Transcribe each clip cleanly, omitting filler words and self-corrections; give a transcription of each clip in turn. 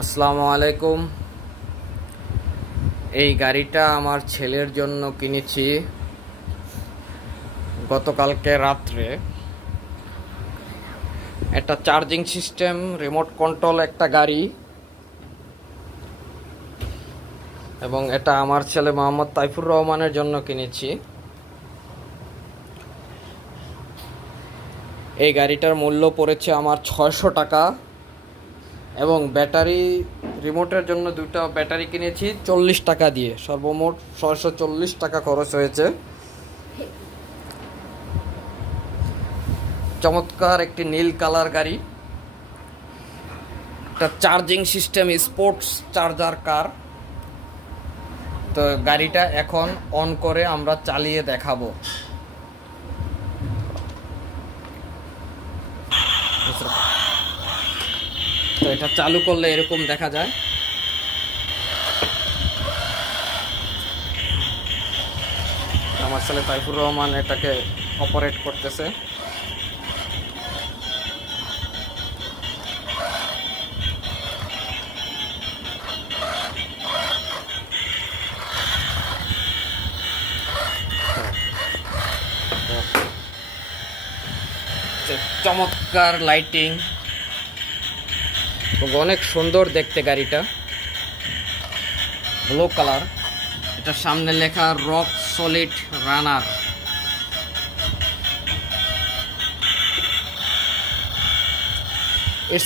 আসসালামু আলাইকুম। এই গাড়িটা আমার ছেলের জন্য কিনেছি গতকালকে রাত্রে। একটা চার্জিং সিস্টেম, রিমোট কন্ট্রোল একটা গাড়ি, এবং এটা আমার ছেলে মোহাম্মদ তাইফুর রহমানের জন্য কিনেছি। এই গাড়িটার মূল্য পড়েছে আমার 600 টাকা, এবং ব্যাটারি রিমোটের জন্য দুটো ব্যাটারি কিনেছি 40 টাকা দিয়ে। সর্বমোট 640 টাকা খরচ হয়েছে। চমৎকার একটি নীল কালার গাড়ি, একটা চার্জিং সিস্টেম, স্পোর্টস চার্জার কার। তো গাড়িটা এখন অন করে আমরা চালিয়ে দেখাবো। তো এটা চালু করলে এরকম দেখা যায়। আমার ছেলে তাইফুর রহমান এটাকে অপারেট করতেছে। চমৎকার লাইটিং, অনেক সুন্দর দেখতে গাড়িটা, ব্লু কালার। এটা সামনে লেখা রক সলিড রানার।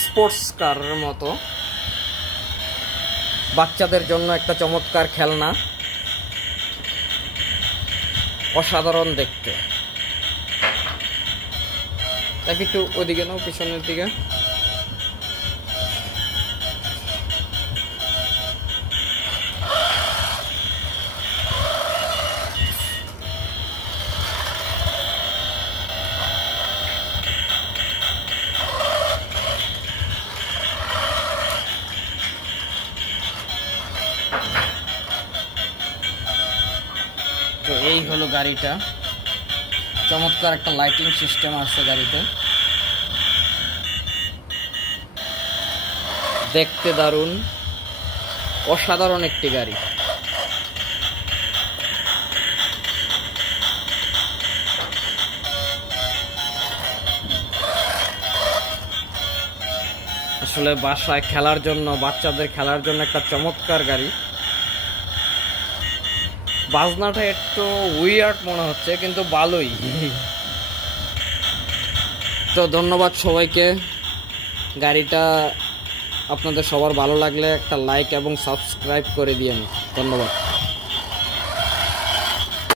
স্পোর্টস কারের মতো, বাচ্চাদের জন্য একটা চমৎকার খেলনা, অসাধারণ দেখতে। তাকে একটু ওদিকে নাও, পিছনের দিকে। তো এই হলো গাড়িটা। চমৎকার একটা লাইটিং সিস্টেম আছে গাড়িতে, দেখতে দারুণ, অসাধারণ একটি গাড়ি। আসলে বাসায় খেলার জন্য, বাচ্চাদের খেলার জন্য একটা চমৎকার গাড়ি। বাজনাটা একটু উইয়ার্ড মনে হচ্ছে, কিন্তু ভালোই। তো ধন্যবাদ সবাইকে। গাড়িটা আপনাদের সবার ভালো লাগলে একটা লাইক এবং সাবস্ক্রাইব করে দিয়েন। ধন্যবাদ।